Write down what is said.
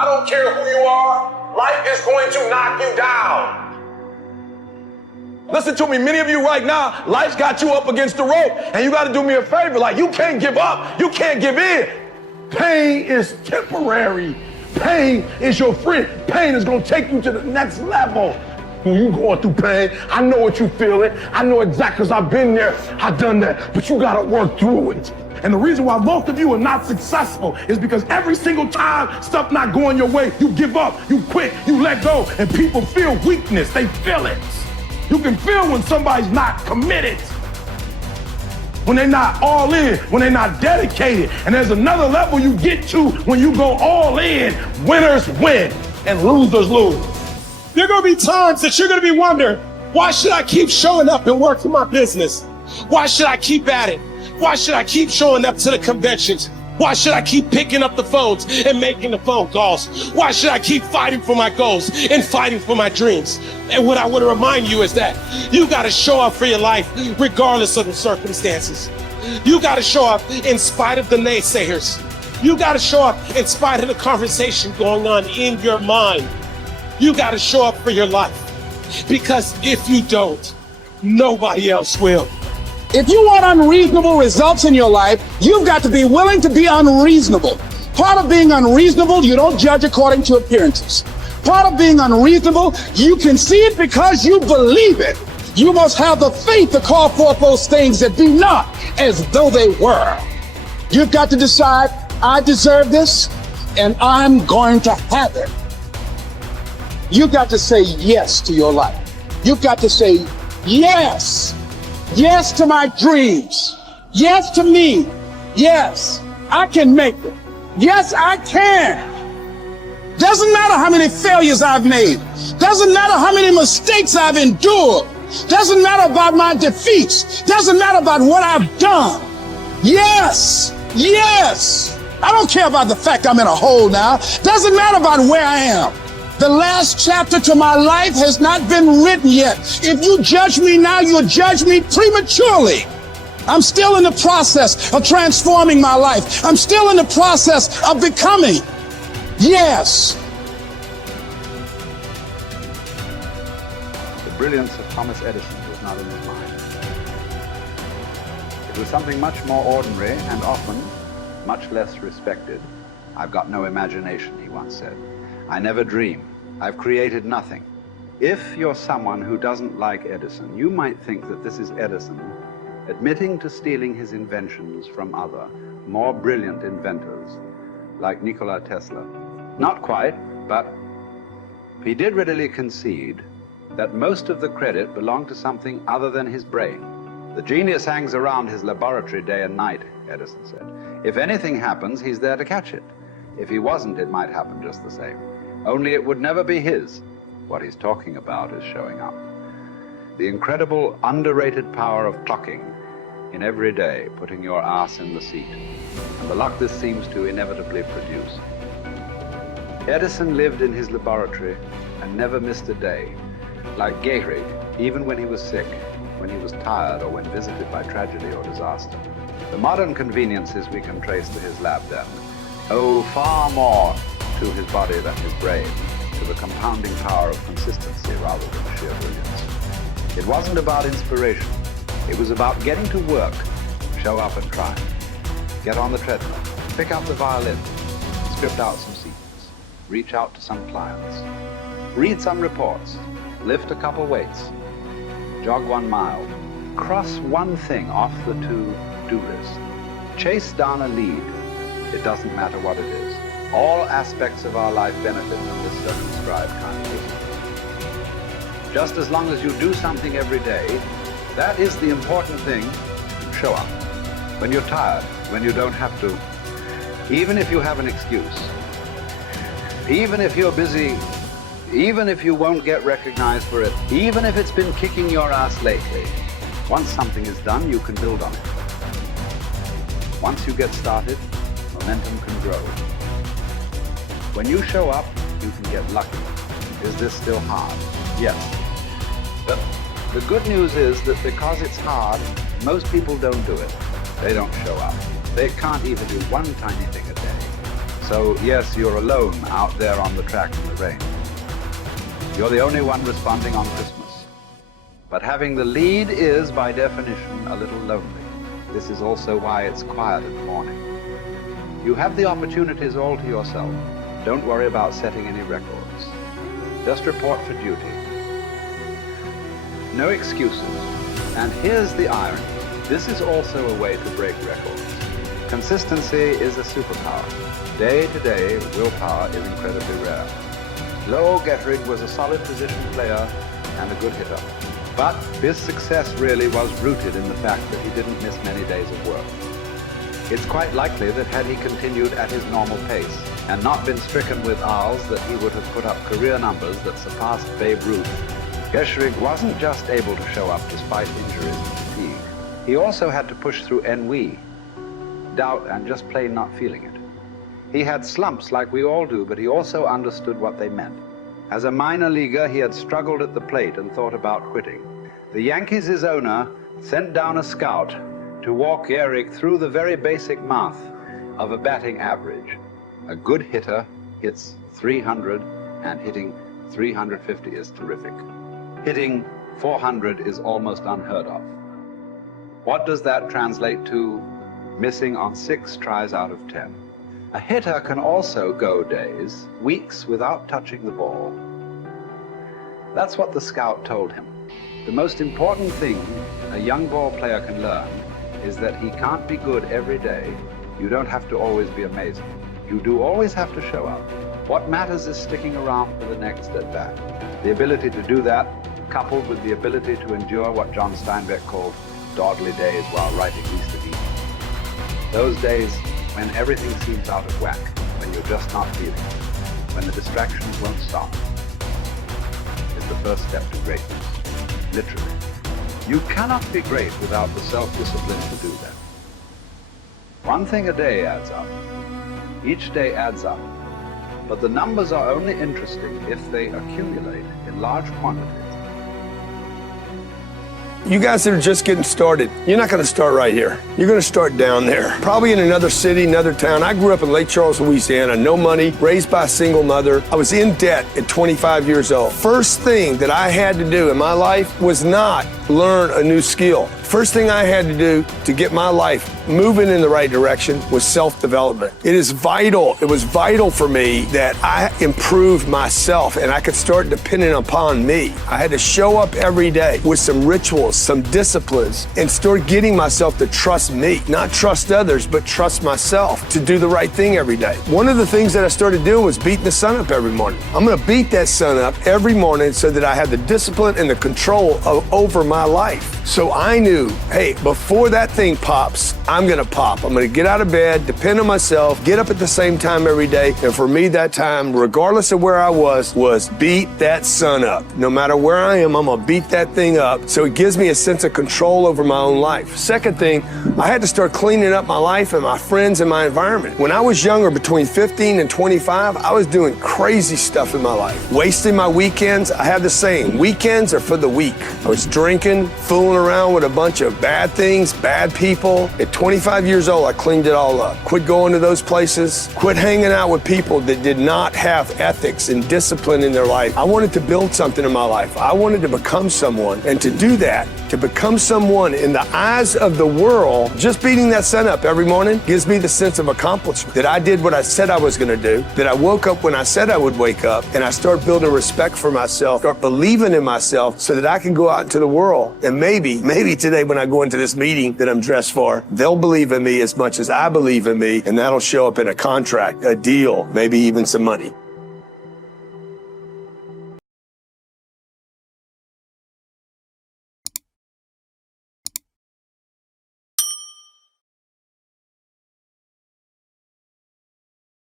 I don't care who you are, life is going to knock you down. Listen to me, many of you right now, life's got you up against the rope, and you got to do me a favor. Like, you can't give up, you can't give in. Pain is temporary. Pain is your friend. Pain is going to take you to the next level. When you going through pain, I know what you feeling. I know exactly, because I've been there, I've done that, but you got to work through it. And the reason why most of you are not successful is because every single time stuff not going your way, you give up, you quit, you let go, and people feel weakness. They feel it. You can feel when somebody's not committed, when they're not all in, when they're not dedicated. And there's another level you get to when you go all in. Winners win and losers lose. There are going to be times that you're going to be wondering, why should I keep showing up and working my business? Why should I keep at it? Why should I keep showing up to the conventions? Why should I keep picking up the phones and making the phone calls? Why should I keep fighting for my goals and fighting for my dreams? And what I want to remind you is that you got to show up for your life regardless of the circumstances. You got to show up in spite of the naysayers. You got to show up in spite of the conversation going on in your mind. You got to show up for your life, because if you don't, nobody else will. If you want unreasonable results in your life, you've got to be willing to be unreasonable. Part of being unreasonable, you don't judge according to appearances. Part of being unreasonable, you can see it because you believe it. You must have the faith to call forth those things that be not as though they were. You've got to decide, I deserve this, and I'm going to have it. You've got to say yes to your life. You've got to say yes. Yes to my dreams. Yes to me. Yes, I can make it. Yes, I can. Doesn't matter how many failures I've made. Doesn't matter how many mistakes I've endured. Doesn't matter about my defeats. Doesn't matter about what I've done. Yes, yes. I don't care about the fact I'm in a hole now. Doesn't matter about where I am. The last chapter to my life has not been written yet. If you judge me now, you'll judge me prematurely. I'm still in the process of transforming my life. I'm still in the process of becoming. Yes. The brilliance of Thomas Edison was not in his mind. It was something much more ordinary and often much less respected. I've got no imagination, he once said. I never dream. I've created nothing. If you're someone who doesn't like Edison, you might think that this is Edison admitting to stealing his inventions from other, more brilliant inventors, like Nikola Tesla. Not quite, but he did readily concede that most of the credit belonged to something other than his brain. The genius hangs around his laboratory day and night, Edison said. If anything happens, he's there to catch it. If he wasn't, it might happen just the same. Only it would never be his. What he's talking about is showing up. The incredible, underrated power of clocking in every day, putting your ass in the seat, and the luck this seems to inevitably produce. Edison lived in his laboratory and never missed a day. Like Gehrig, even when he was sick, when he was tired, or when visited by tragedy or disaster. The modern conveniences we can trace to his lab den owe far more to his body than his brain, to the compounding power of consistency rather than sheer brilliance. It wasn't about inspiration. It was about getting to work, show up and try. Get on the treadmill, pick up the violin, script out some scenes, reach out to some clients, read some reports, lift a couple weights, jog 1 mile, cross one thing off the to-do list, chase down a lead. It doesn't matter what it is. All aspects of our life benefit from this circumscribed kind of wisdom. Just as long as you do something every day, that is the important thing. Show up. When you're tired, when you don't have to, even if you have an excuse, even if you're busy, even if you won't get recognized for it, even if it's been kicking your ass lately, once something is done, you can build on it. Once you get started, momentum can grow. When you show up, you can get lucky. Is this still hard? Yes. But the good news is that because it's hard, most people don't do it. They don't show up. They can't even do one tiny thing a day. So yes, you're alone out there on the track in the rain. You're the only one responding on Christmas. But having the lead is, by definition, a little lonely. This is also why it's quiet in the morning. You have the opportunities all to yourself. Don't worry about setting any records. Just report for duty. No excuses. And here's the irony. This is also a way to break records. Consistency is a superpower. Day to day, willpower is incredibly rare. Lowell Gettrig was a solid position player and a good hitter. But his success really was rooted in the fact that he didn't miss many days of work. It's quite likely that had he continued at his normal pace and not been stricken with R's, that he would have put up career numbers that surpassed Babe Ruth. Gettrig wasn't just able to show up despite injuries and fatigue. He also had to push through ennui, doubt, and just plain not feeling it. He had slumps like we all do, but he also understood what they meant. As a minor leaguer, he had struggled at the plate and thought about quitting. The Yankees' owner sent down a scout to walk Gehrig through the very basic math of a batting average. A good hitter hits 300, and hitting 350 is terrific. Hitting 400 is almost unheard of. What does that translate to? Missing on 6 tries out of 10. A hitter can also go days, weeks without touching the ball. That's what the scout told him. The most important thing a young ball player can learn is that he can't be good every day. You don't have to always be amazing. You do always have to show up. What matters is sticking around for the next at-bat. The ability to do that, coupled with the ability to endure what John Steinbeck called dawdly days while writing East of Eden. Those days when everything seems out of whack, when you're just not feeling it, when the distractions won't stop, is the first step to greatness, literally. You cannot be great without the self-discipline to do that. One thing a day adds up. Each day adds up. But the numbers are only interesting if they accumulate in large quantities. You guys that are just getting started, you're not going to start right here. You're going to start down there, probably in another city, another town. I grew up in Lake Charles, Louisiana, no money, raised by a single mother. I was in debt at 25 years old. First thing that I had to do in my life was not learn a new skill. First thing I had to do to get my life moving in the right direction was self-development. It is vital. It was vital for me that I improved myself and I could start depending upon me. I had to show up every day with some rituals, some disciplines, and start getting myself to trust me, not trust others, but trust myself to do the right thing every day. One of the things that I started doing was beating the sun up every morning. I'm going to beat that sun up every morning so that I have the discipline and the control over my life. So I knew, hey, before that thing pops, I'm going to pop. I'm going to get out of bed, depend on myself, get up at the same time every day. And for me, that time, regardless of where I was beat that sun up. No matter where I am, I'm going to beat that thing up. So it gives me a sense of control over my own life. Second thing, I had to start cleaning up my life and my friends and my environment. When I was younger, between 15 and 25, I was doing crazy stuff in my life. Wasting my weekends. I have the saying, weekends are for the weak. I was drinking, fooling around with a bunch of bad things, bad people. At 25 years old, I cleaned it all up. Quit going to those places. Quit hanging out with people that did not have ethics and discipline in their life. I wanted to build something in my life. I wanted to become someone. And to do that, to become someone in the eyes of the world, just beating that sun up every morning gives me the sense of accomplishment that I did what I said I was going to do, that I woke up when I said I would wake up, and I start building respect for myself, start believing in myself so that I can go out into the world. And maybe today when I go into this meeting that I'm dressed for, they'll believe in me as much as I believe in me, and that'll show up in a contract, a deal, maybe even some money.